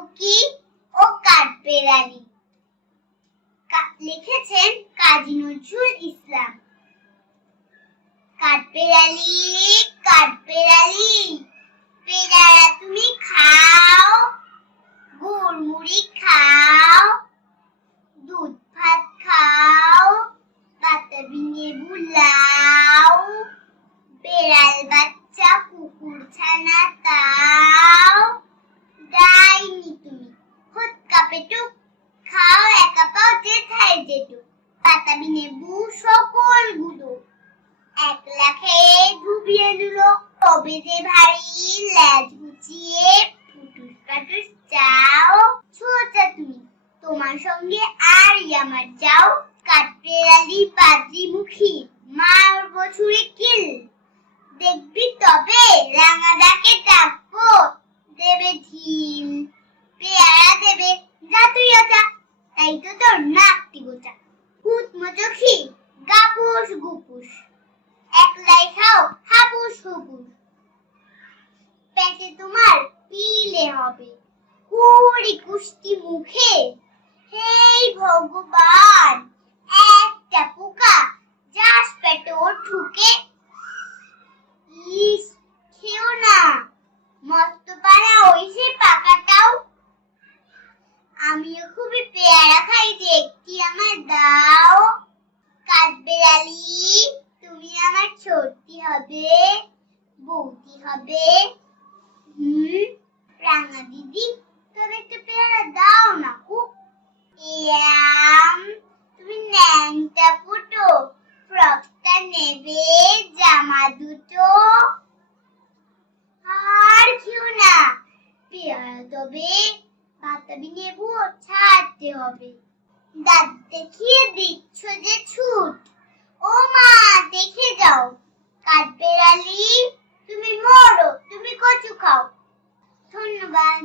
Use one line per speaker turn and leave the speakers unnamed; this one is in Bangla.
খুকি ও কাঠবেড়ালি। লিখেছেন কাজী নজরুল ইসলাম। কাঠবেড়ালি কাঠবেড়ালি পেয়ারা তুমি খাও গুড় মুড়ি খাও, দুধ ভাত খাও বাতাবি লেবু লাও বেড়াল বাচ্চা বাতাবি লেবু সকলগুলো একলা খেয়ে ডুবিয়ে নিল। তবে যে ভারী ল্যাজ গুছিয়ে ফুটুস কাটুস চাও ছোটা তুমি। তোমার সঙ্গে আর যাও। কাঠপেড়ালি বাজি মুখী, মার বছুরে কিল। দেখবি তবে রাঙা ডাকে ডাকবো, দেবে ঢিম পেয়ারা দেবে যা তুই তাই তো তোর নাকটি গোটা মচখি গাপুস গুপুস। একলাই খাও হাপুস হুপুস। পেটে তোমার পিলে হবে। কুড়ি কুষ্টি মুখে। হে ভগবান একটা পোকা যাস পেটে ও ঢুকে ইস খেও না মস্ত পাড়া ওই সে পাকাটাও আমিও খুবই পেয়ারা খাই যে একটি আমার দাও কাঠবেড়ালি তুমি আমার ছোটটি হবে, বৌদি হবে, হুম রাঙা দিদি তবে একটু পেয়ারা দাও না ও ইয়াম, তুমি ন্যাংটা ফুটো ফ্রকটা নেবে, জামা দুটো। আর কেউ না, পেয়ারা তবে বাতাবি নেবু, ছাড়তে হবে। দাঁত দেখিয়ে দিচ্ছ যে ছুট। ও মা কাঠবেড়ালি তুমি মরো তুমি কচু খাও। ধন্যবাদ।